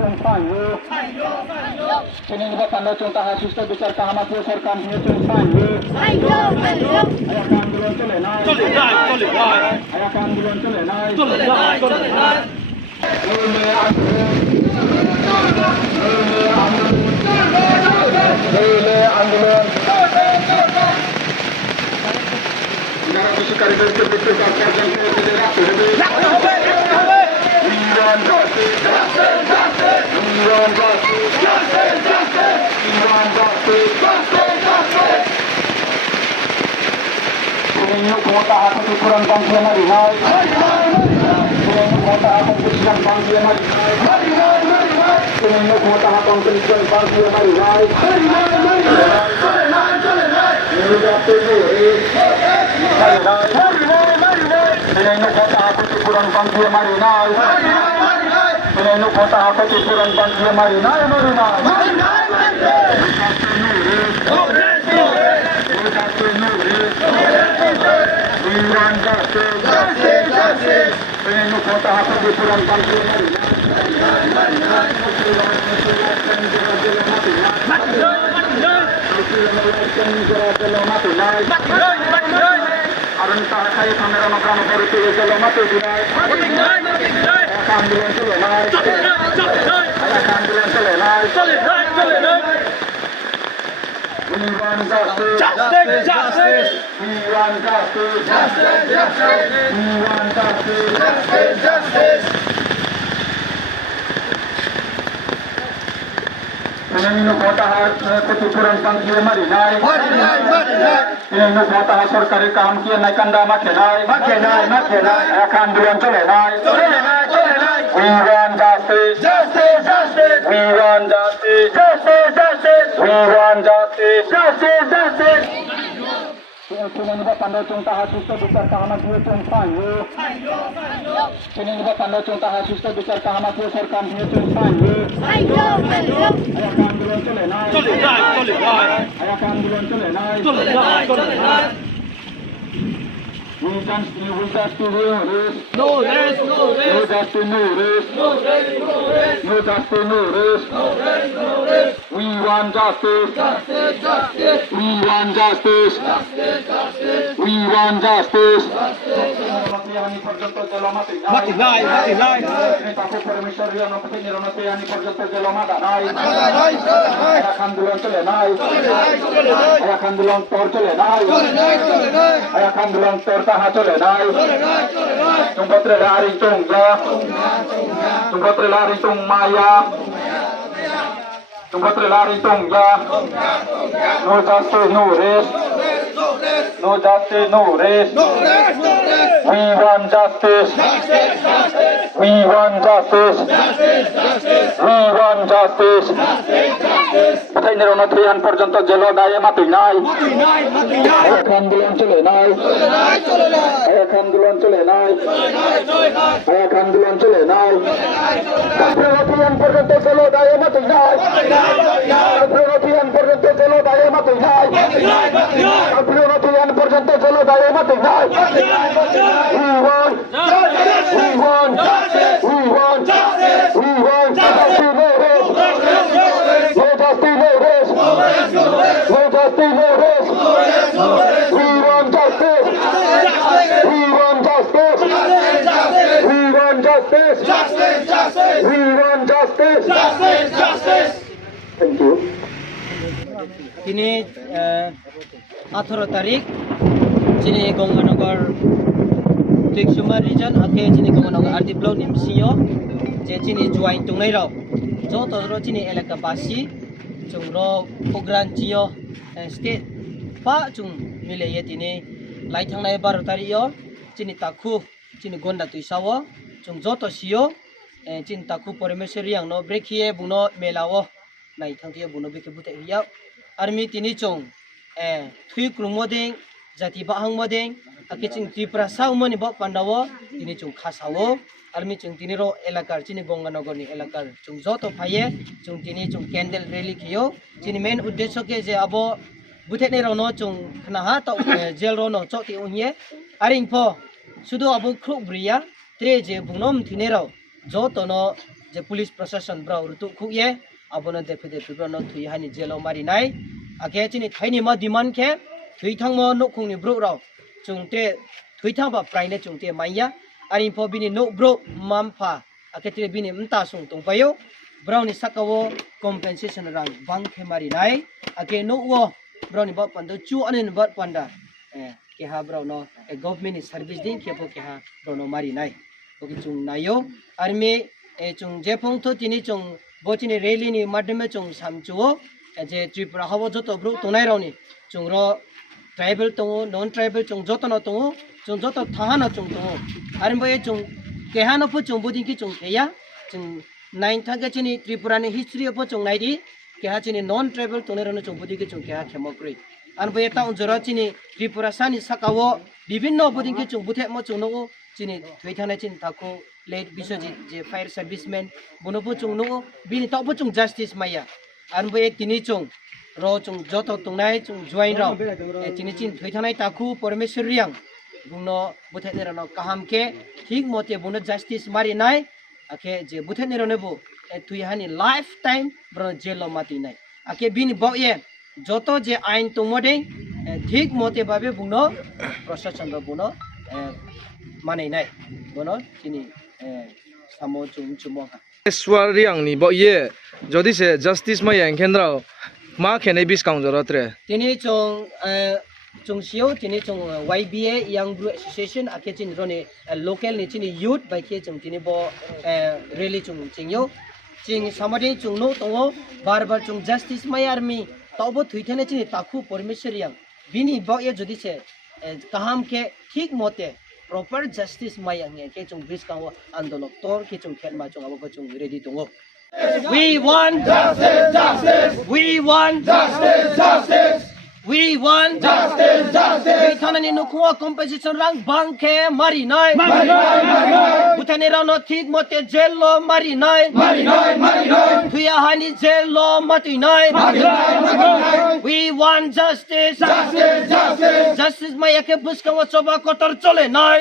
chung phai yu kini ba panda chung ta hasusta bicar kahama pu sarkam hiyo chung phai yu ayakan dulon chole nai ayakan dulon chole nai Negara Bishikari Bishikari Ini kota ketipuran panggilan marinai. Ini kota सरकारी काम किए नहीं कंधा मखेनाई. Akan duluan colenai. We want justice. We want justice. We want justice. Kini ba panda chung ta hasusta bicar kahama pu chung phai yu. Kini ba panda chung ta hasusta bicar kahama pu sarkam hiyo chung phai yu. Ayakan dulon chole nai. Ayakan dulon chole nai. We just to rest. No rest. No justice, no rest. No justice, no rest. We want justice. We want justice. We want justice. Mati lai. Ayakan dulon chole nai. Ayakan dulon tor chole nai. Ayakan dulon tor taha chole nai. Tungkotre lari tung ya. Tungkotre lari tung maya. Tungkotre lari tung ya. No justice, no rest. No justice, no rest. We want justice. We want justice. We want justice. Patay ni Rono 300 পর্যন্ত jail দায়ে মাটি নাই. Ayakan dulon chole nai. Ayakan dulon chole nai. Ayakan dulon chole nai. Kapilatian পর্যন্ত jail দায়ে মাটি নাই. Kapilatian পর্যন্ত jail দায়ে মাটি নাই. Kapilatian পর্যন্ত জেল দায়ে মাটি নাই. We want justice. We want justice. We want justice. We want justice. No justice, no rest. No justice, no rest. We want justice. We want justice. We want justice. We want justice. Thank you. Kini 18 tarik sini Gonganagar Tiksumar region ake sini Gonganagar Artiplau Nimsio je sini join tungai rau jo to ro sini elaka basi chung ro program cio state pa chung mile ye tini lai thangnai 12 tarik yo sini takhu sini gonda tuisawo chung jo to sio sini takhu pormeshari yang no brekhiye buno melawo nai thangtiye buno beke bute hiya army tini chung thui krumodeng jati bahang modeng akicing tripura saumani bok pandawo tini chung khasawo army chung tini ro elakar chini Gonganagar ni elakar chung joto phaye chung tini chung candle rally khiyo chini main uddesho ke je abo buthe ne ro no chung khna ha to jail ro no choti unye aring pho sudu abo khruk bria tre je bungnom thine ro joto no je police procession brau rutu khu ye abono de phede phibro no thui hani jelo mari nai ake chini thaini ma demand khe thui thangmo no khungni bro raw chungte thui thang ba praine chungte maiya ari pho bini no bro mampha ake te bini mta sung tong payo browni sakawo compensation rang bang khe mari nai ake no wo browni ba pando chu anen ba panda ke ha brow no government service din ke po ke ha brow no mari nai oki chung nayo army chung je phong tho tini chung bochini rally ni madhyame chung samchuo je tripura hobo joto bro tonai rauni chung ro tribal tongo non tribal chung joto no tongo chung joto thahana chung tongo army boy chung ke ha no po chung bodin ki chung keya chung 9 thaga chini tripura ni history po chung nai di ke ha chini non tribal tonai ro no chung bodin ki chung ke ha khemokri army ta unjora chini tripura sani sakawo bibinno bodin ki chung buthe mo chung no chini thweithana chin thako late bisojit je fire serviceman bonopo chung no bini topo chung justice maya arbo tini chung ro chung joto tungnai chung join raw tini chin thweithanai taku parmeshwar riang bungno buthaine rano kaham ke thik mote buno justice mari nai ake je buthaine rano bo thuihani lifetime bro jelo mati nai ake bini bo ye joto je ain tungmode thik mote babe bungno proshashan ro buno manai nai bono chini samo chung chumo swariang ni bo ye jodi se justice ma yang kendra ma khene bis kaung jorotre tini chung sio tini chung YBA Young Bro Association ake chin rone local ni chini youth by ke chung tini bo really chung chingyo ching samade chung no tongo bar bar chung justice ma army tobo thuithane chini taku parmeshwar yang bini bo ye jodi se kaham ke thik mote proper justice mayang ke chung bis kawo andolok tor ke chung khelma chung abo chung ready tongo we want justice justice we want justice justice we want justice justice thanani no kho compensation rang bangke mari nai butane ra no thik mote jello mari nai thuya hani jello mati nai we want justice justice justice justice maya ke bus kawo choba kotor chole nai